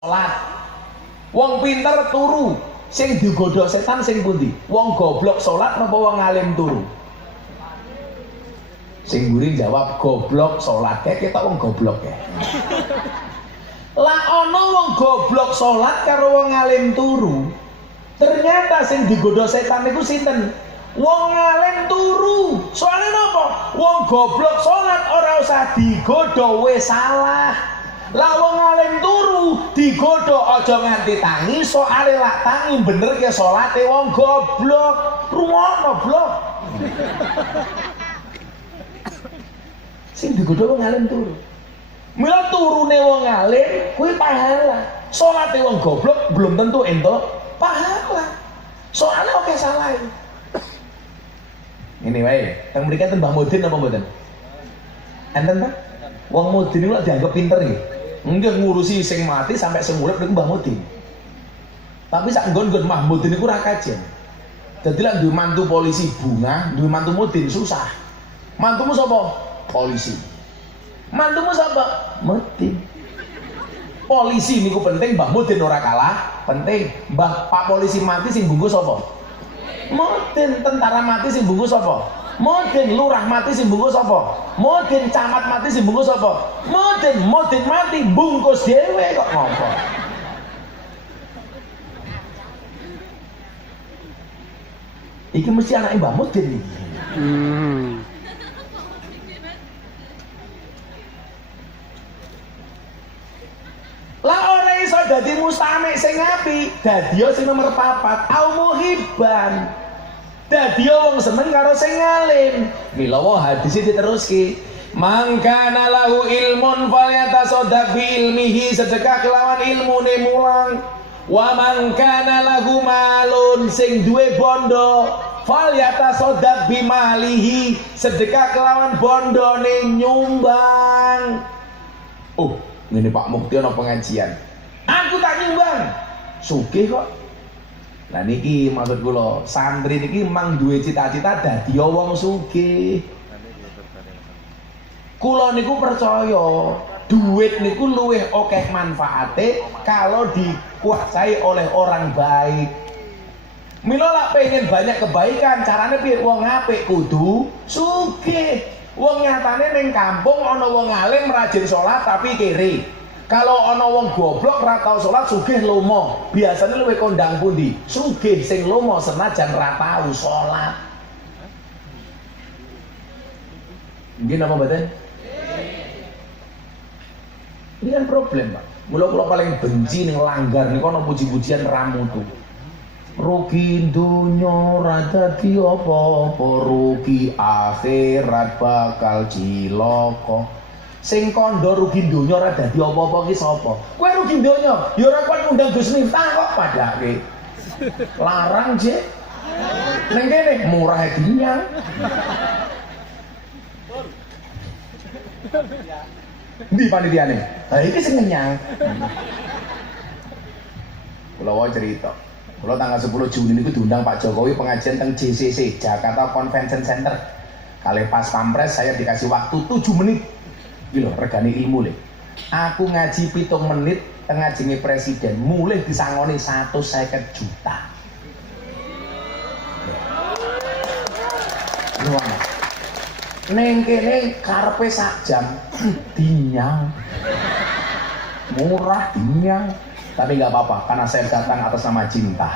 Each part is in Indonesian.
Salat. Wong pinter turu, sing digodha setan sing pundi? Wong goblok salat napa wong alim turu? Sing mburi jawab goblok salat. Kayak ketok wong goblok ya. Lah ana wong goblok salat karo wong alim turu. Ternyata sing digodha setan iku sinten? Wong alim turu. Soalnya napa? Wong goblok salat ora usah digodha wis salah. Lah wong alim turu digodha aja nganti tangi, soalé lak tangi bener ke salate wong goblok. Rumono blok. Sing digodha wong alim turu. Mila turune wong alim kuwi pahala. Salate wong goblok belum tentu entuk pahala. Soalnya oke salah. Ini wae, teng mriki ten Mbah Mudin apa mboten? Enten ta? Wong Mudin iku dianggap pinter nggih. Enggak ngurusi sing mati sampai semurip niku Mbah Mudin. Tapi sak nggon-nggon Mbah Mudin niku ora kajen. Dadi lek duwe mantu polisi Bunga, duwe mantu Mudin susah. Mantumu sapa? Polisi. Mantumu sapa? Mudin. Polisi niku penting, Mbah Mudin ora kalah penting. Mbah Pak polisi mati sing bungkus sapa? Mudin. Tentara mati sing bungkus sapa? Mudin. Lurah mati sing bungkus sapa? Mudin. Camat mati sing bungkus sapa? Mudin. Mudin mati bungkus dhewe kok ngopo. Iki mesti anake Mbah Mudin iki. Lah ora iso dadi mustamik sing apik, dadi sing nomor 4 au muhibban. Dadi wong seneng karo sing alim. Mila wae hadise diteruske. Mangkana lahu ilmun falyatasaddaq bi ilmihi, sedekah kelawan ilmune mulang. Wa mangkana lahu malun, sing duwe bondo falyatasaddaq bi malihi, sedekah kelawan bondone nyumbang. Oh, ngene Pak Mukti ana pengajian. Aku tak nyumbang. Sugih kok. Lah niki maksud kula, santri niki mang duwe cita-cita dadi wong sugih. Kula niku percaya, duit niku luwih akeh manfaate kalau dikuasai oleh orang baik. Mila lak pengen banyak kebaikan, carane piye? Wong apik kudu sugih. Wong nyatane ning kampung ana wong alim rajin salat tapi kere. Kalau ana wong goblok ra tau salat sugih lomo, biasane luwih kondang pundi? Sugih sing lomo senajan ra tau salat. Nggih napa mboten? Ini kan problem, Pak. Mula paling benci ning langgar niku ana puji-pujian ra mutu. Rugi dunya ra dadi apa-apa, rugi akhirat bakal cilaka. Sing kandha rugi donya ora dadi apa-apa ki sapa? Kowe rugi donya, ya ora kuat ngundang Gus Miftah kok padake. Larang, Jek. Ning kene murah dinyang. Ndi panitiane? Ha iki sing ngenyang. Kula wae cerita. Kula tanggal 10 Juni niku diundang Pak Jokowi pengajian teng JCC, Jakarta Convention Center. Kali pas pampres saya dikasih waktu 7 menit. Iki lho regane ilmu le. Aku ngaji 7 menit tengah jenenge presiden, mulih disangoni 150 juta. Luang. Neng kene karepe sak jam dinyang. Murah dinyang. Tapi nggak apa-apa karena saya datang atas nama cinta.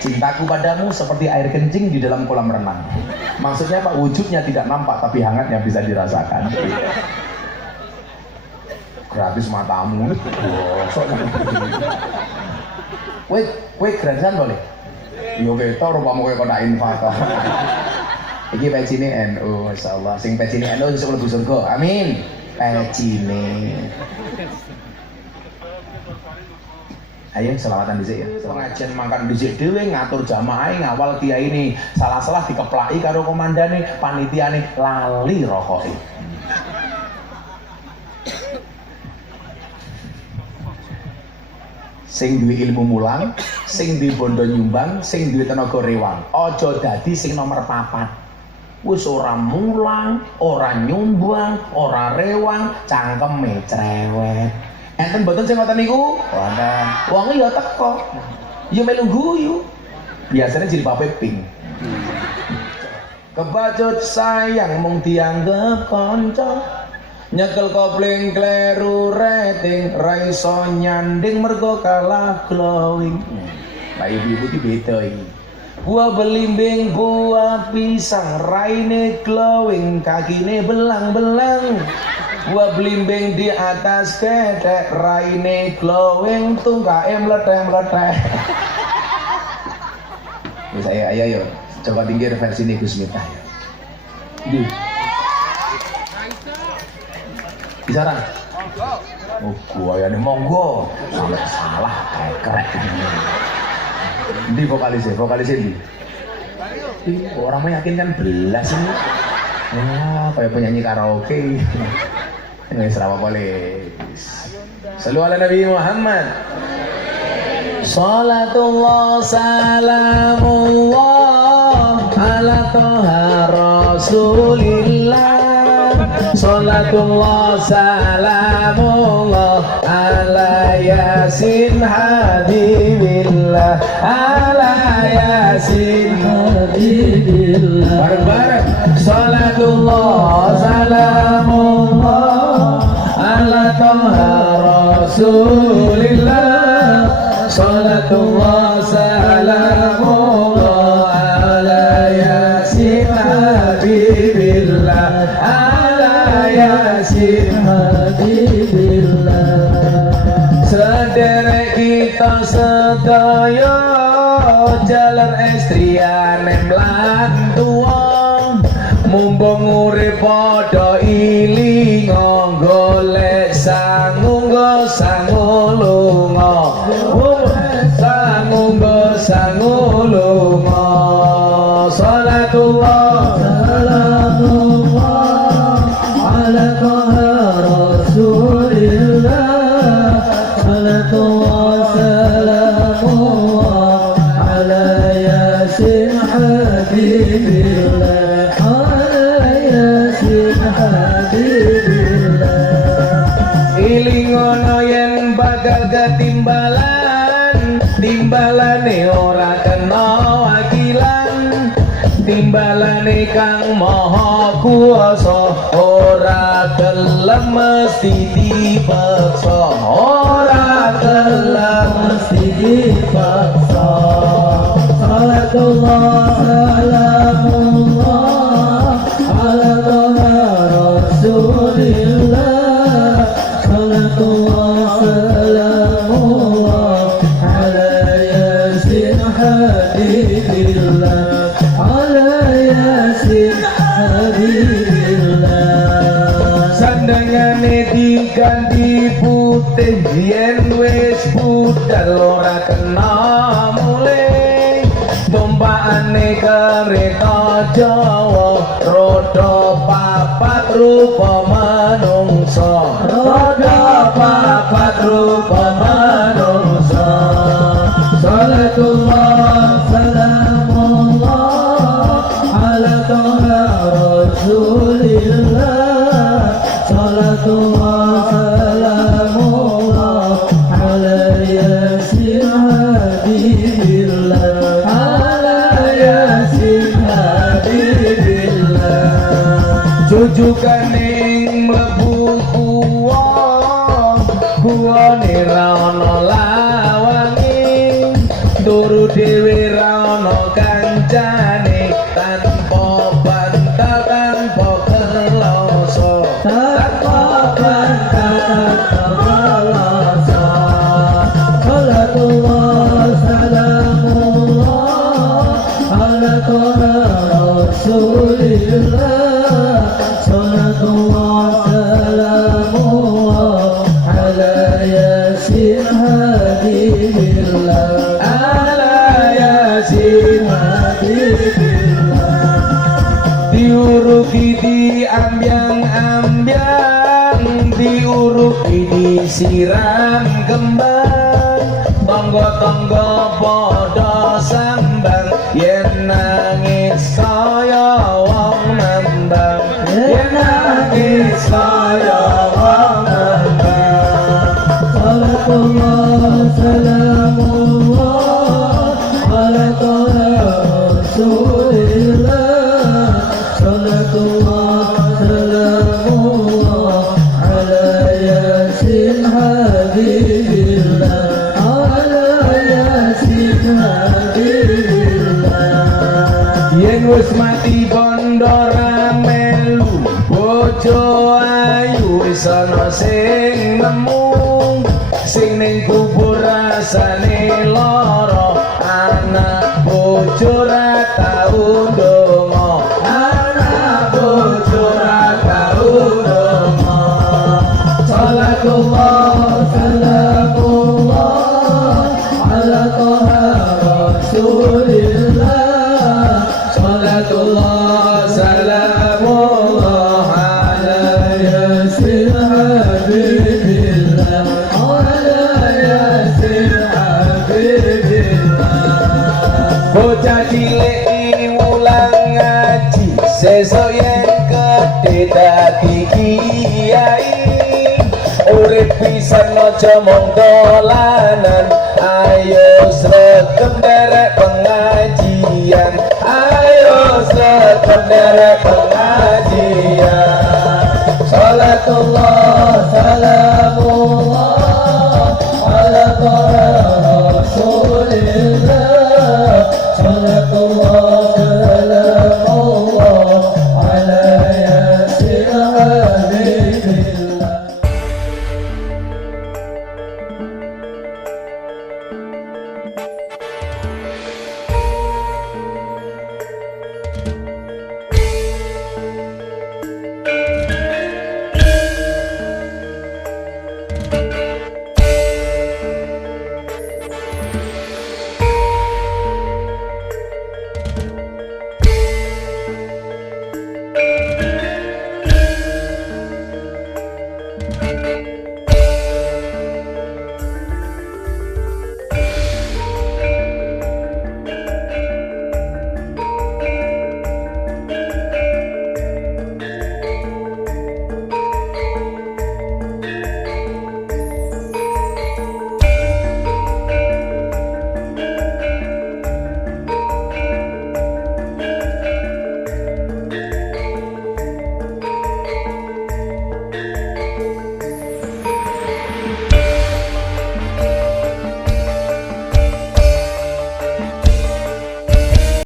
Cintaku padamu seperti air kencing di dalam kolam renang. Maksudnya Pak, wujudnya tidak nampak tapi hangatnya bisa dirasakan. Gratis matamu. Bosok. Kowe gratisan boleh? Yo ketok rupamu kowe kok tak infak kok. Iki pecine NU, masyaallah. Sing pecine NU iso mlebu surga. Amin. Pecine. Ayo selawatan dhisik ya. Pengajian mangkat dhisik dhewe ngatur jamaah ngawal kiai ini. Salah-salah dikeplaki karo komandane, panitiane lali rokoke. Sing duwe ilmu mulang, sing duwe bondo nyumbang, sing duwe tenaga rewang. Aja dadi sing nomor 4. Wis ora mulang, ora nyumbang, ora rewang, cangkeme cerewet. Enten mboten sing ngoten niku? Wonten. Wong ya teko. Ya melu guyu. Biasanya jilbabe pink. Kebacut sayang mung dianggep kanca. Nyekel kopling kleru rating ra iso nyanding mergo kalah glowing. Lah ibu-ibu ki beda iki. Buah belimbing, buah pisang, raine glowing, kakine belang-belang. Buah belimbing di atas ketek, raine glowing, tungkae mleteh-mleteh. Saya ayo coba tinggi versi ini Gus Miftah ya. Di. Bicara. Oh, gua ya nih monggo. Sampai salah kayak kerek ini. Di vokalisnya di. Orang meyakinkan belas ini. Wah, kayak penyanyi karaoke. Nggak serapa boleh. Selalu ala Nabi Muhammad. Salatullah salamullah ala toha rasulillah. Salatullah salamullah ala yasin habibillah. Ala yasin habibillah. Bareng-bareng. Salatullah salamullah ala toha rasulillah. Salatullah salamullah ala yasin habibillah. Ala yasin habibillah. Sederek kita sedaya jalan estriane mlantuang. Mumpung urip padha ilinga golek sangu nggo sangu lunga. Sangu lunga. Salatullah salamullah ala toha rasulillah. Salatullah salamullah ala yasin habibillah. Ala yasin habibillah. Ilingono yen bakal ketimbalan, timbalane ora kena wakilan. Timbalane kang maha kuasa ora gelem mesti dipaksa. Ora gelem mesti dipaksa. Salatullah salamullah ala toha rasulillah. Salatullah salamullah ala yasin habibillah. Ala yasin habibillah. Sandangane diganti putih yen wis budal ora kena mulih. Tumpakane kereta Jawa roda papat rupa manungsa. Roda papat rupa manungsa. Salatullah salamullah ala toha rasulillah. Salatullah salamullah ala yasin habibillah. Ala yasin habibillah. Jujukan ing mlebu kuwane ra ono lawange. Turu dhewe ra ono kancane. Tanpa bantal tanpa kelasa. Tanpa bantal tanpa kelasa. Salatullah salamullah ala toha rasulillah. Salatullah salamullah ala yasin habibillah. Ala yasin habibillah. Diuruki diambyang-ambyang, diuruki disiram kembang. Tonggo-tonggo padha sambang, yen nangis saya wong nambang. Yen nangis saya wong nambang. سلام الله على طه رسول الله صلاة الله سلام الله على ياسين حبيب الله على ياسين حبيب الله yen wis mati bondo ramelu bojo ayu wis ana sing nemu sing ning kubur rasane lara anak bojo ra tau ndonga anak bojo ra tau ndonga salatullah salamullah ala taha rasulillah salatullah salamullah ala yasin habibillah ala yasin habibillah bocah cilik mulang ngaji sesuk yen gedhe dadi kiai urip pisan aja mung dolanan ayo sregep derek